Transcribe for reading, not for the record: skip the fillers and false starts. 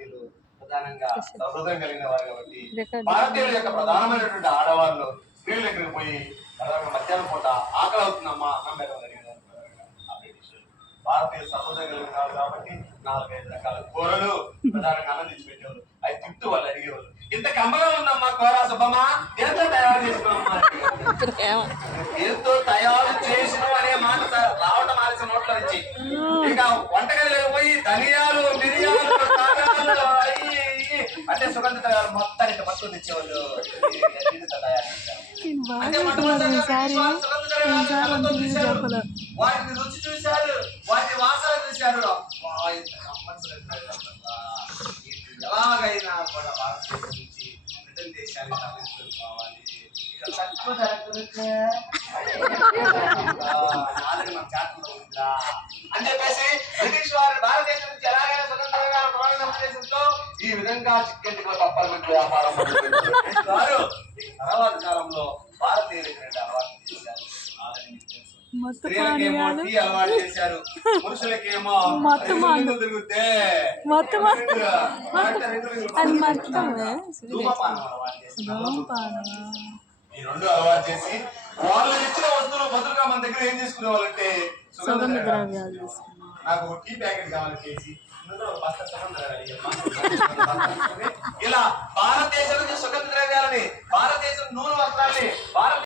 భారతీయులు ప్రధానంగా సౌహృదయం కలిగిన వారు కాబట్టి భారతీయుల యొక్క ప్రధానమైనటువంటి ఆడవాళ్ళు స్త్రీల దగ్గరికి పోయి మధ్యాహ్నం పూట ఆకలి అవుతుందమ్మా అన్నం పెట్టాలని భారతీయ సహృదయం కలిగిన వారు కాబట్టి 4-5 రకాల కూరలు ప్రధానంగా అన్నం తెచ్చి పెట్టేవాళ్ళు. అవి తింటూ వాళ్ళు అడిగేవాళ్ళు, ఇంత కమ్మగా ఉందమ్మా కూర సుబ్బమ్మా, ఎంతో తయారు చేసినామమ్మా, ఎంతో తయారు చేసిన అనే మాట రావటం ఆలస్యం నోట్లో నుంచి. ఇక వంటగదిలోకి పోయి ధనియాలు మిరియాలు కారాలు అంటే సుగంధ తయారు మొత్తానికి మొత్తం తెచ్చేవాళ్ళు. వాటిని రుచి చూశారు, వాటి వాసన చూశారు. ఎలాగైనా కూడా భారతదేశం నుంచి బ్రిటన్ దేశానికి తరలించుకొని పోవాలి. ఇక తక్కువ అని చెప్పేసి బ్రిటిష్ వారు భారతదేశం నుంచి ఎలాగైనా స్వతంత్రంగా ఉద్దేశంతో ఈ విధంగా చికెన్ పప్పర్మెంట్ వ్యాపారం వారు తర్వాత కాలంలో భారతీయులకు 2 అలవాటు చేశారు. స్త్రీలకేమో టీ అలవాటు చేశారు, పురుషులకేమో తిరిగితే ధూమపానం అలవాటు చేశారు. ఈ 2 అలవాటు చేసి వాళ్ళు ఇచ్చిన వస్తువులు బదులుగా మన దగ్గర ఏం తీసుకునే వాళ్ళంటే సుగంధ ద్రవ్యాలు. నాకు టీ ప్యాకెట్ కావాలి కేజీ, ఇలా భారతదేశం నుంచి సుగంధ ద్రవ్యాలని, భారతదేశం నూనె వస్త్రాలని, భారత